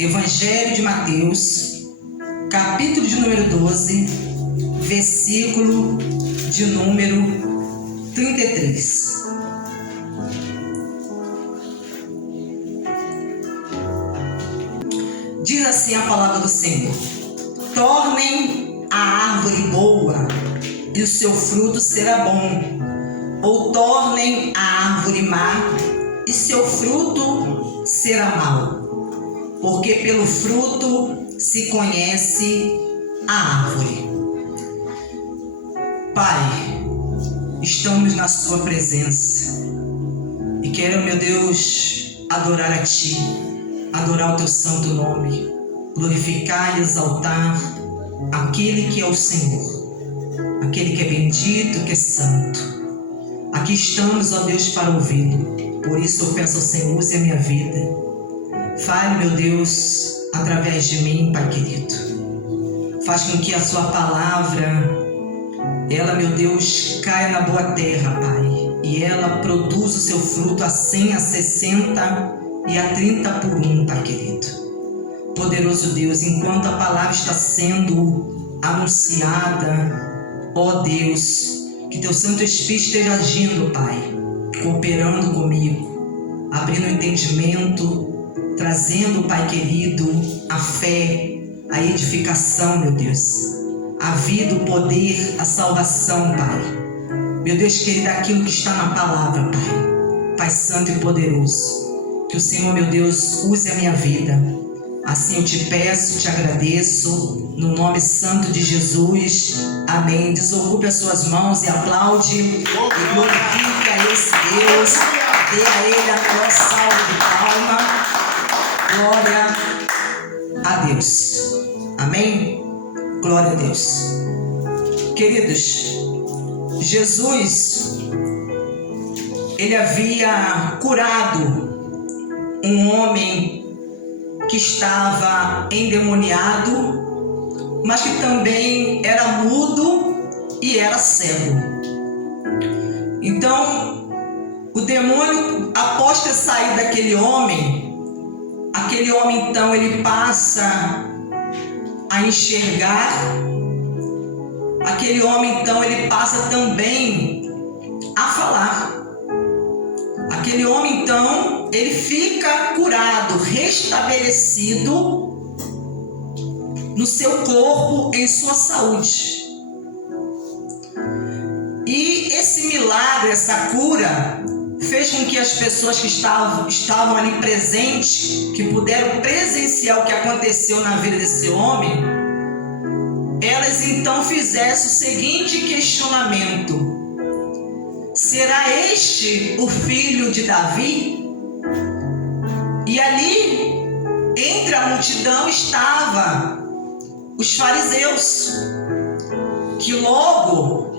Evangelho de Mateus, capítulo de número 12, versículo de número 33. Diz assim a palavra do Senhor: tornem a árvore boa, e o seu fruto será bom, ou tornem a árvore má, e seu fruto será mau. Porque pelo fruto se conhece a árvore. Pai, estamos na sua presença e quero, meu Deus, adorar a Ti, adorar o Teu santo nome, glorificar e exaltar aquele que é o Senhor, aquele que é bendito, que é santo. Aqui estamos, ó Deus, para ouvi-lo. Por isso eu peço ao Senhor, use a minha vida. Fale, meu Deus, através de mim, Pai querido. Faz com que a sua palavra, ela, meu Deus, caia na boa terra, Pai. E ela produza o seu fruto a 100, a 60 e a 30 por 1, Pai querido. Poderoso Deus, enquanto a palavra está sendo anunciada, ó Deus, que Teu Santo Espírito esteja agindo, Pai, cooperando comigo, abrindo o entendimento, trazendo, Pai querido, a fé, a edificação, meu Deus, a vida, o poder, a salvação, Pai. Meu Deus querido, aquilo que está na palavra, Pai. Pai santo e poderoso, que o Senhor, meu Deus, use a minha vida. Assim eu te peço, te agradeço, no nome santo de Jesus. Amém. Desocupe as suas mãos e aplaude e glorifique a esse Deus. Dê a Ele a tua salva de palma. Glória a Deus. Amém? Glória a Deus. Queridos, Jesus, Ele havia curado um homem que estava endemoniado, mas que também era mudo e era cego. Então, o demônio, após ter saído daquele homem, então, ele passa a enxergar. Aquele homem, então, ele passa também a falar. Aquele homem, então, ele fica curado, restabelecido no seu corpo, em sua saúde. E esse milagre, essa cura, fez com que as pessoas que estavam ali presentes, que puderam presenciar o que aconteceu na vida desse homem, elas então fizessem o seguinte questionamento: será este o filho de Davi? E ali, entre a multidão, estavam os fariseus, que logo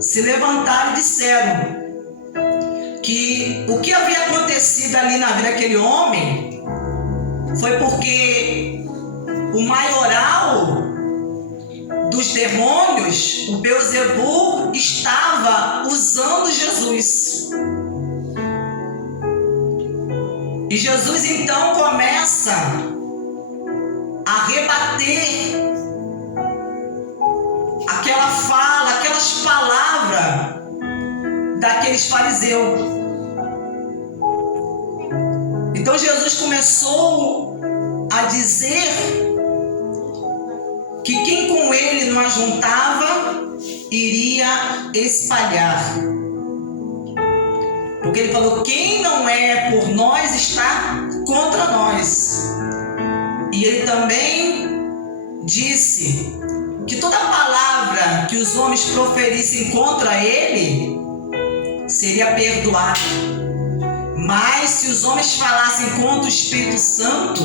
se levantaram e disseram que o que havia acontecido ali na vida daquele homem foi porque o maioral dos demônios, o Beelzebul, estava usando Jesus. E Jesus então começa a rebater aquela fala, aquelas palavras daqueles fariseus. Então Jesus começou a dizer que quem com ele não ajuntava iria espalhar. Porque ele falou: quem não é por nós está contra nós. E ele também disse que toda palavra que os homens proferissem contra ele seria perdoada. Mas se os homens falassem contra o Espírito Santo,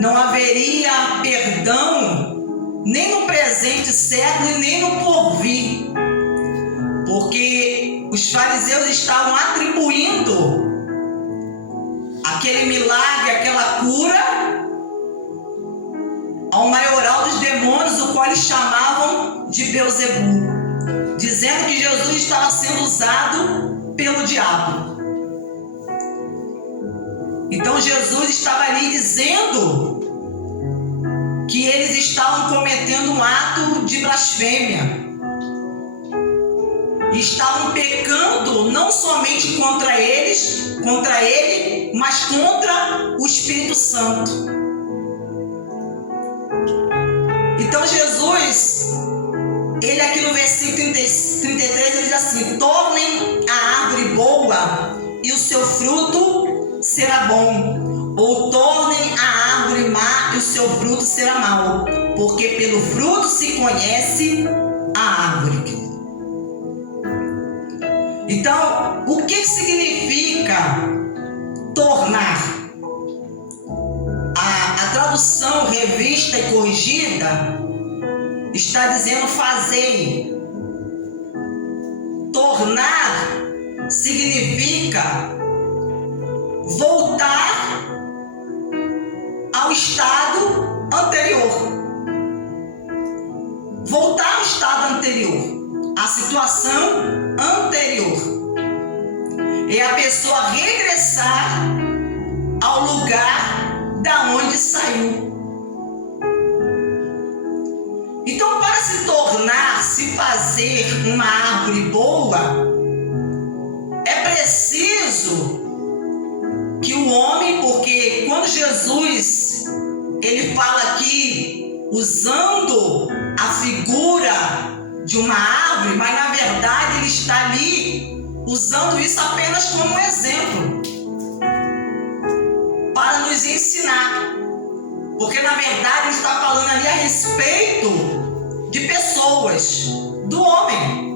não haveria perdão nem no presente século e nem no porvir. Porque os fariseus estavam atribuindo aquele milagre, aquela cura, ao maioral dos demônios, o qual eles chamavam de Beelzebul, dizendo que Jesus estava sendo usado pelo diabo. Então Jesus estava ali dizendo que eles estavam cometendo um ato de blasfêmia. Estavam pecando não somente contra ele, mas contra o Espírito Santo. Então Jesus, ele aqui no versículo 33, ele diz assim: tornem a árvore boa e o seu fruto será bom, ou tornem a árvore má e o seu fruto será mau, porque pelo fruto se conhece a árvore. Então, o que significa tornar? A tradução revista e corrigida está dizendo fazer. Tornar significa voltar ao estado anterior. Voltar ao estado anterior. A situação anterior. É a pessoa regressar ao lugar da onde saiu. Então, para se tornar, se fazer uma árvore boa, é preciso que o homem, porque quando Jesus, ele fala aqui, usando a figura de uma árvore, mas na verdade ele está ali usando isso apenas como um exemplo para nos ensinar, porque na verdade ele está falando ali a respeito de pessoas, do homem,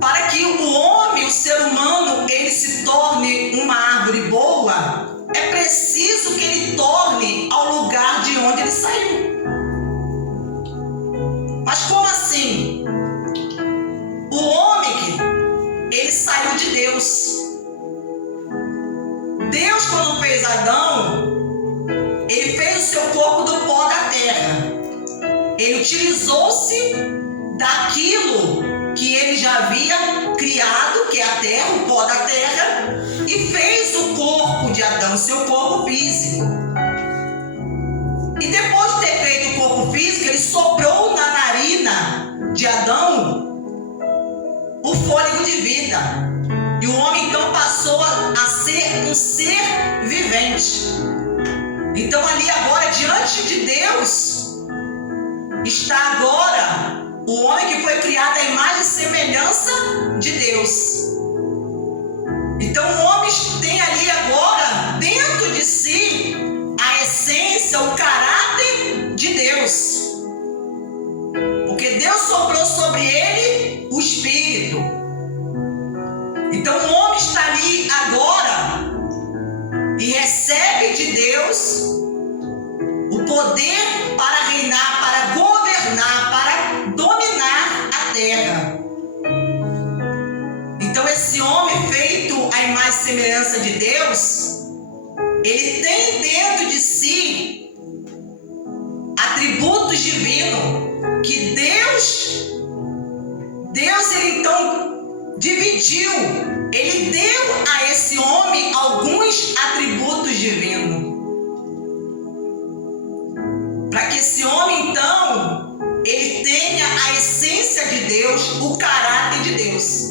para que o homem, o ser humano, ele se torne uma árvore boa. É preciso que ele torne ao lugar de onde ele saiu. Mas como assim? O homem, ele saiu de Deus. Deus, quando fez Adão, ele fez o seu corpo do pó da terra. Ele utilizou-se daquilo que ele já havia criado, que é a terra, o pó da terra, e fez o corpo de Adão, seu corpo físico. E depois de ter feito o corpo físico, ele soprou na narina de Adão o fôlego de vida. E o homem então passou a ser um ser vivente. Então ali agora, diante de Deus, está agora o homem que foi criado à imagem e semelhança de Deus. Então o homem tem ali agora, dentro de si, a essência, o caráter de Deus. Porque Deus soprou sobre ele o Espírito. Então o homem está ali agora e recebe de Deus o poder para reinar, para governar, para dominar a terra. Então esse homem feito à imagem e semelhança de Deus, ele tem dentro de si atributos divinos que Deus ele então dividiu, ele deu a esse homem alguns atributos divinos, para que esse homem então ele tenha a essência de Deus, o caráter de Deus.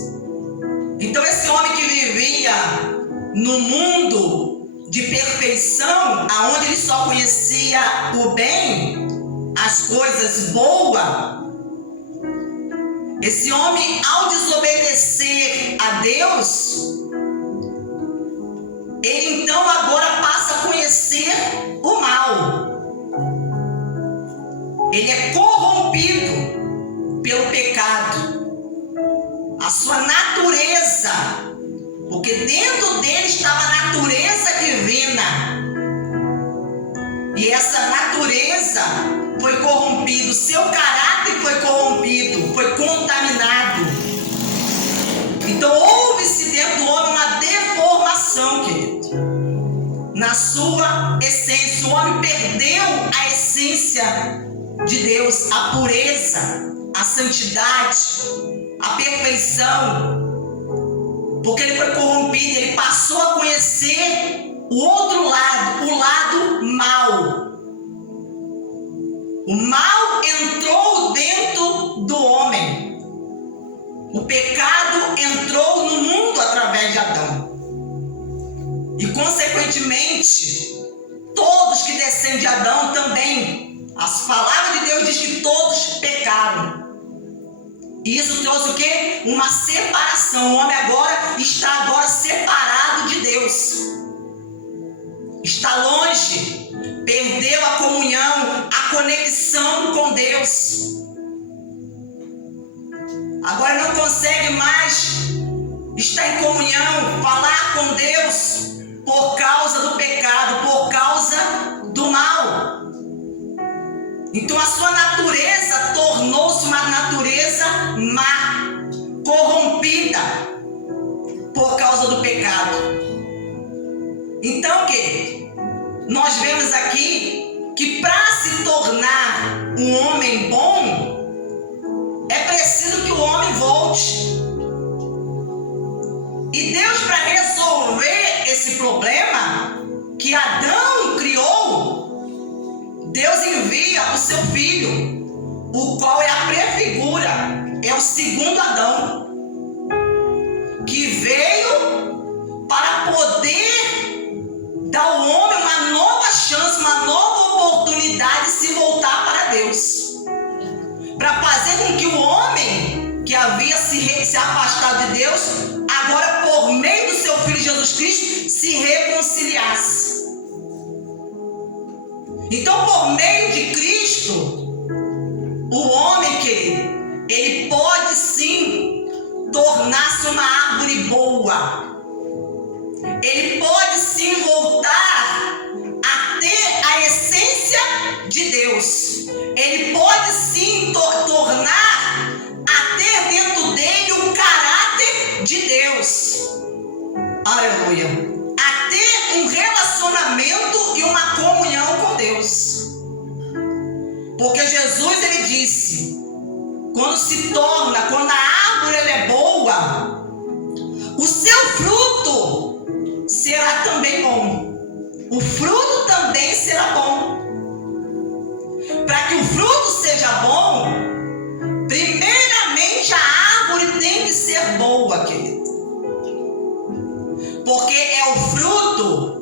Então esse homem que vivia no mundo de perfeição, aonde ele só conhecia o bem, as coisas boas, esse homem, ao desobedecer a Deus, ele então agora passa a conhecer o mal. Ele é corrompido pelo pecado. A sua natureza, porque dentro dele estava a natureza divina. E essa natureza foi corrompida, o seu caráter foi corrompido, foi contaminado. Então houve-se dentro do homem uma deformação, querido. Na sua essência, o homem perdeu a essência de Deus, a pureza, a santidade, a perfeição. Porque ele foi corrompido, ele passou a conhecer o outro lado, o lado mal. O mal entrou dentro do homem. O pecado entrou no mundo através de Adão. E, consequentemente, todos que descendem de Adão também, as palavras de Deus diz que todos pecaram. E isso trouxe o quê? Uma separação. O homem está separado de Deus. Está longe. Perdeu a comunhão, a conexão com Deus. Agora não consegue mais estar em comunhão, falar com Deus por causa do pecado, por causa do mal. Então a sua natureza tornou-se uma natureza má, corrompida por causa do pecado. Então, querido, nós vemos aqui que para se tornar um homem bom, é preciso que o homem volte. E Deus, para resolver esse problema que Adão criou, Deus envia o seu filho, o qual é a prefigura, é o segundo Adão, que veio para poder dar ao homem uma nova chance, uma nova oportunidade de se voltar para Deus, para fazer com que o homem que havia se afastado de Deus, agora por meio do seu Filho Jesus Cristo, se reconciliasse. Então, por meio de Cristo, o homem, querido, ele pode sim tornar-se uma árvore boa. Ele pode sim voltar a ter a essência de Deus. Ele pode sim tornar a ter dentro dele o caráter de Deus. Aleluia. A ter um relacionamento e uma comunhão com Deus. Porque Jesus, ele disse, quando a árvore ela é boa, o seu fruto será também bom. O fruto também será bom. Para que o fruto seja bom, primeiramente a árvore tem que ser boa, querido. Porque é o fruto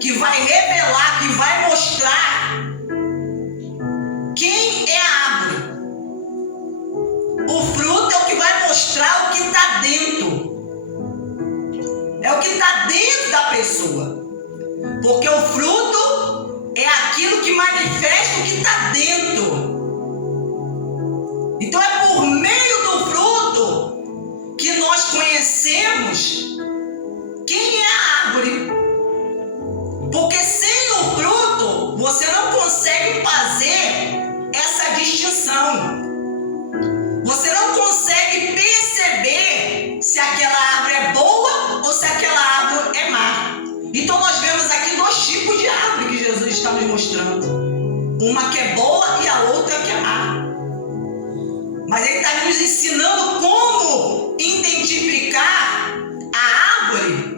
que vai revelar, que vai mostrar quem é a árvore. O fruto é o que vai mostrar o que está dentro. É o que está dentro da pessoa. Porque o fruto é aquilo que manifesta o que está dentro. Então é por meio do fruto que nós conhecemos quem é a árvore. Porque sem o fruto você não consegue fazer essa distinção. Você não consegue perceber se aquela árvore é boa ou se aquela árvore é má. Então nós vemos aqui dois tipos de árvore que Jesus está nos mostrando. Uma que é boa e a outra que é má. Mas ele está nos ensinando como identificar a árvore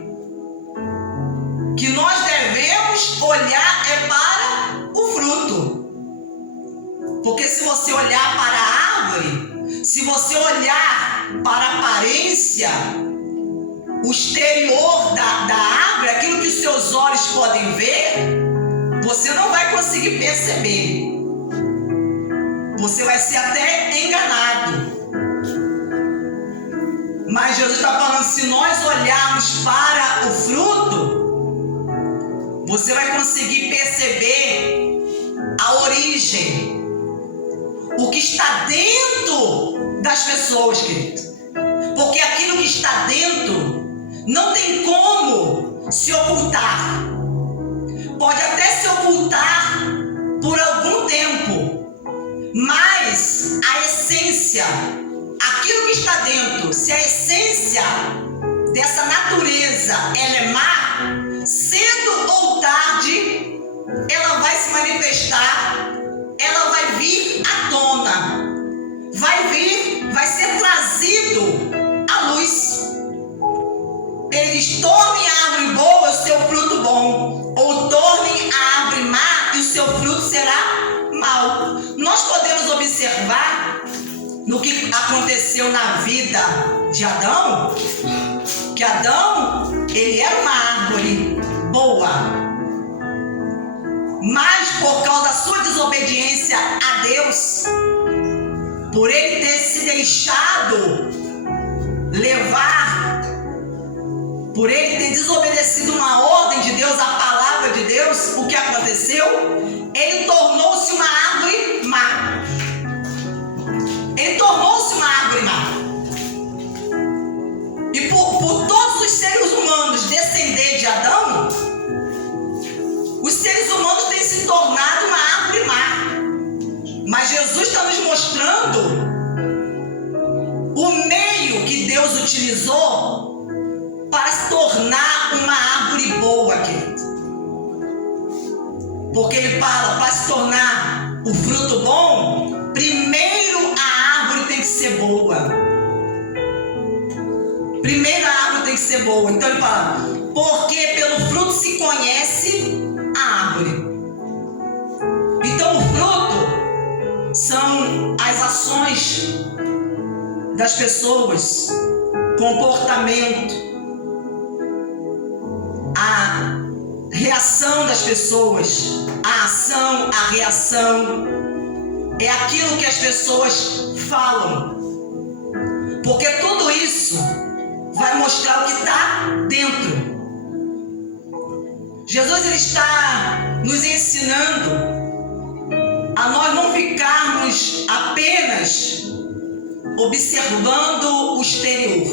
que nós devemos olhar é para o fruto. Porque se você olhar para a árvore, se você olhar para a aparência, o exterior da árvore, aquilo que os seus olhos podem ver, você não vai conseguir perceber. Você vai ser até enganado. Mas Jesus está falando, se nós olharmos para o fruto, você vai conseguir perceber a origem, o que está dentro das pessoas, querido. Porque aquilo que está dentro não tem como se ocultar. Pode até se ocultar por algum tempo, mas a essência, aquilo que está dentro, se a essência dessa natureza ela é má, cedo ou tarde ela vai se manifestar, ela vai vir à tona, vai ser trazido à luz. aconteceu na vida de Adão, que Adão, ele era uma árvore boa, mas por causa da sua desobediência a Deus, por ele ter se deixado levar, por ele ter desobedecido uma ordem de Deus, a palavra de Deus, o que aconteceu? Ele tornou-se uma árvore má. Ele tornou-se uma árvore má. E por todos os seres humanos descender de Adão, os seres humanos têm se tornado uma árvore má. Mas Jesus está nos mostrando o meio que Deus utilizou para se tornar uma árvore boa, querido. Porque ele fala, para se tornar o fruto bom, primeiro a árvore tem que ser boa. Primeiro a árvore tem que ser boa. Então ele fala, porque pelo fruto se conhece a árvore. Então o fruto são as ações das pessoas, comportamento, a reação das pessoas, a ação, a reação, é aquilo que as pessoas falam, porque tudo isso vai mostrar o que está dentro. Jesus, ele está nos ensinando a nós não ficarmos apenas observando o exterior,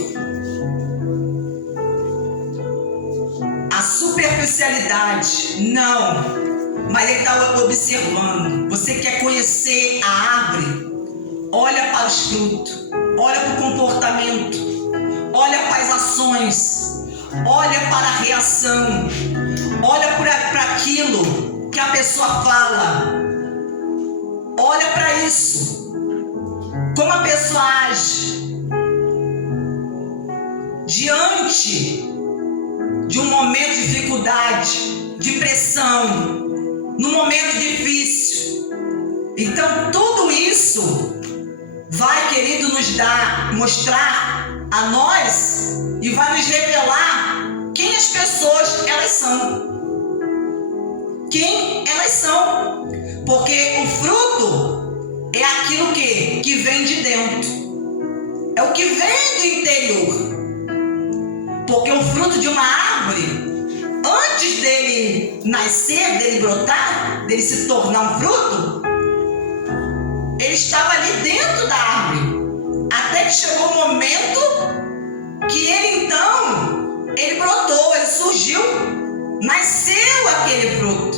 a superficialidade, não, mas ele está observando. Você quer conhecer a árvore? Olha para os frutos, olha para o comportamento, olha para as ações, olha para a reação, olha para aquilo que a pessoa fala, olha para isso, como a pessoa age diante de um momento de dificuldade, de pressão, num momento difícil. Então tudo isso vai, querido, mostrar a nós e vai nos revelar quem as pessoas elas são. Quem elas são. Porque o fruto é aquilo que vem de dentro. É o que vem do interior. Porque o fruto de uma árvore, antes dele nascer, dele brotar, dele se tornar um fruto, ele estava ali dentro da árvore. Até que chegou o momento que ele então, ele brotou, ele surgiu, nasceu aquele fruto.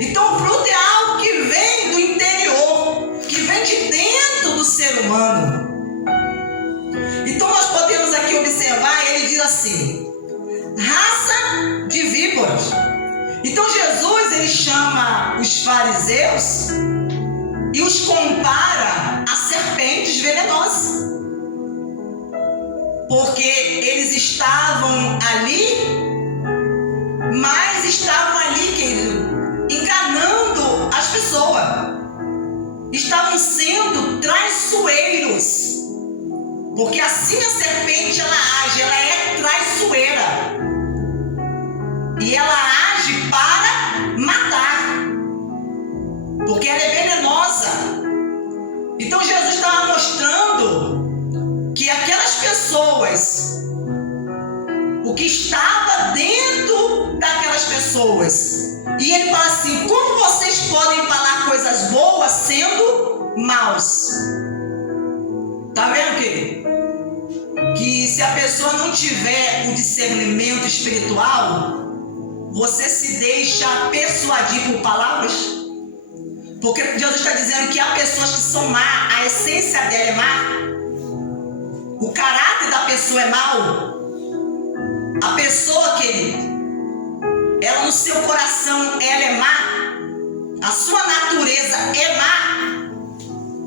Então o fruto é algo que vem do interior, que vem de dentro do ser humano. Então nós podemos aqui observar, ele diz assim, raça de víboras. Então Jesus, ele chama os fariseus e os compara a serpentes venenosas. Porque eles estavam ali, mas estavam ali, querido, enganando as pessoas. Estavam sendo traiçoeiros. Porque assim a serpente ela age, ela é traiçoeira. E ela age para matar. Porque ela é venenosa. Então Jesus estava mostrando que aquelas pessoas, o que estava dentro daquelas pessoas. E ele fala assim, como vocês podem falar coisas boas sendo maus? Tá vendo, querido? Que se a pessoa não tiver o discernimento espiritual, você se deixa persuadir por palavras. Porque Jesus está dizendo que há pessoas que são má, a essência dela é má. O caráter da pessoa é mau. A pessoa, querido, ela no seu coração, ela é má. A sua natureza é má.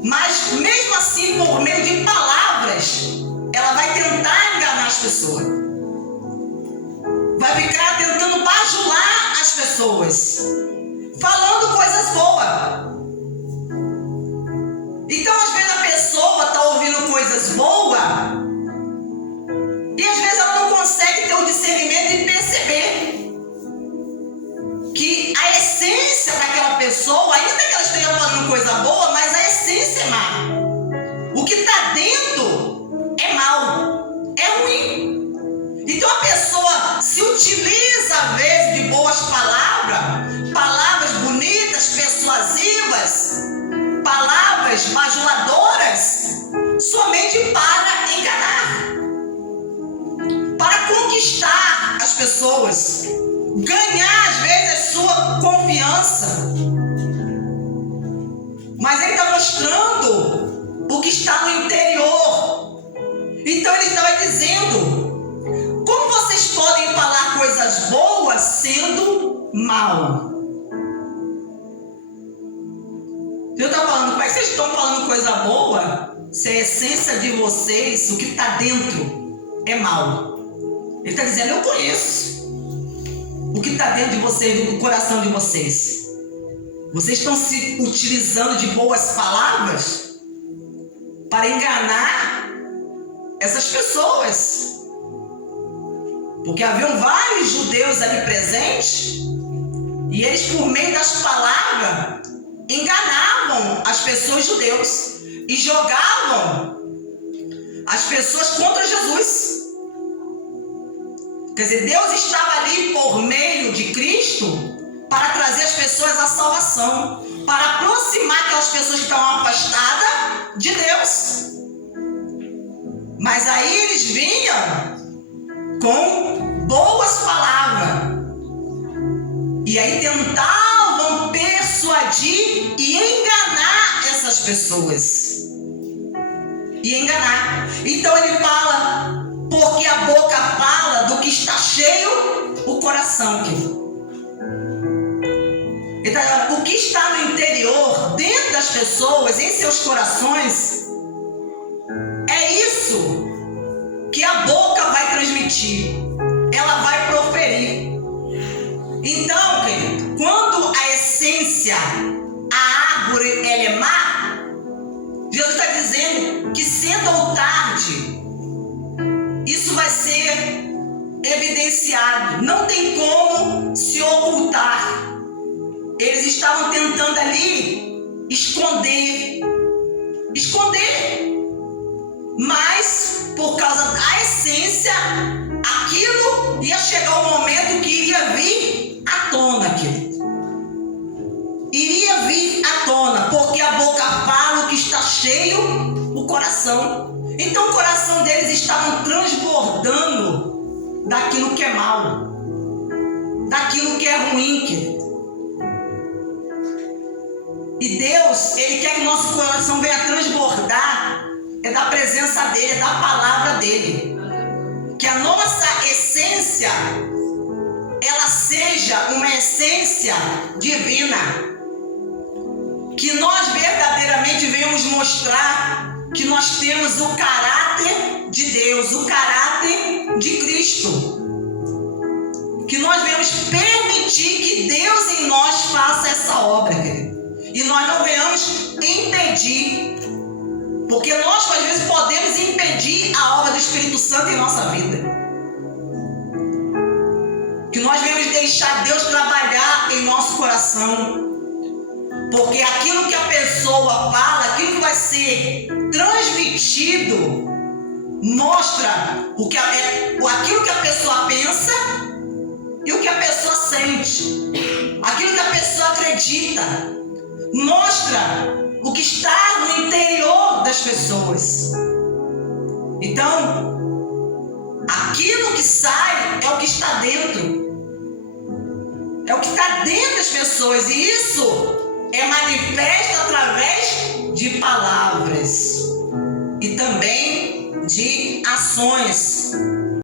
Mas mesmo assim, por meio de palavras, ela vai tentar enganar as pessoas. Vai ficar tentando bajular as pessoas, falando coisas boas. Então às vezes a pessoa está ouvindo coisas boas, pessoa, ainda que ela esteja falando coisa boa, mas a essência é má. O que está dentro é mal, é ruim. Então a pessoa se utiliza às vezes de boas palavras, palavras bonitas, persuasivas, palavras bajuladoras, somente para enganar, para conquistar as pessoas, ganhar às vezes a sua confiança. Mas ele está mostrando o que está no interior. Então ele estava dizendo: como vocês podem falar coisas boas sendo mal? Deus está falando: como é que vocês estão falando coisa boa se a essência de vocês, o que está dentro, é mal? Ele está dizendo: eu conheço o que está dentro de vocês, do coração de vocês. Vocês estão se utilizando de boas palavras para enganar essas pessoas. Porque haviam vários judeus ali presentes e eles, por meio das palavras, enganavam as pessoas judeus e jogavam as pessoas contra Jesus. Quer dizer, Deus estava ali por meio de Cristo para trazer as pessoas à salvação, para aproximar aquelas pessoas que estavam afastadas de Deus. Mas aí eles vinham com boas palavras e aí tentavam persuadir e enganar essas pessoas. E enganar. Então ele fala: porque a boca fala do que está cheio o coração, querido. Então, o que está no interior, dentro das pessoas, em seus corações, é isso que a boca vai transmitir, ela vai proferir. Então, querido, quando a essência, a árvore, ela é má, Jesus está dizendo que cedo ou tarde isso vai ser evidenciado, não tem como se ocultar. Eles estavam tentando ali esconder, mas por causa da essência, aquilo ia chegar o momento que iria vir à tona, querido. Iria vir à tona, porque a boca fala o que está cheio o coração. Então o coração deles estava transbordando daquilo que é mal, daquilo que é ruim, querido. E Deus, Ele quer que o nosso coração venha transbordar da presença dEle, da palavra dEle. Que a nossa essência, ela seja uma essência divina. Que nós verdadeiramente venhamos mostrar que nós temos o caráter de Deus, o caráter de Cristo. Que nós venhamos permitir que Deus em nós faça essa obra, querido. E nós não venhamos impedir, porque nós às vezes podemos impedir a obra do Espírito Santo em nossa vida. Que nós venhamos deixar Deus trabalhar em nosso coração, porque aquilo que a pessoa fala, aquilo que vai ser transmitido, mostra aquilo que a pessoa pensa e o que a pessoa sente, aquilo que a pessoa acredita. Mostra o que está no interior das pessoas. Então, aquilo que sai é o que está dentro. É o que está dentro das pessoas. E isso é manifesto através de palavras e também de ações.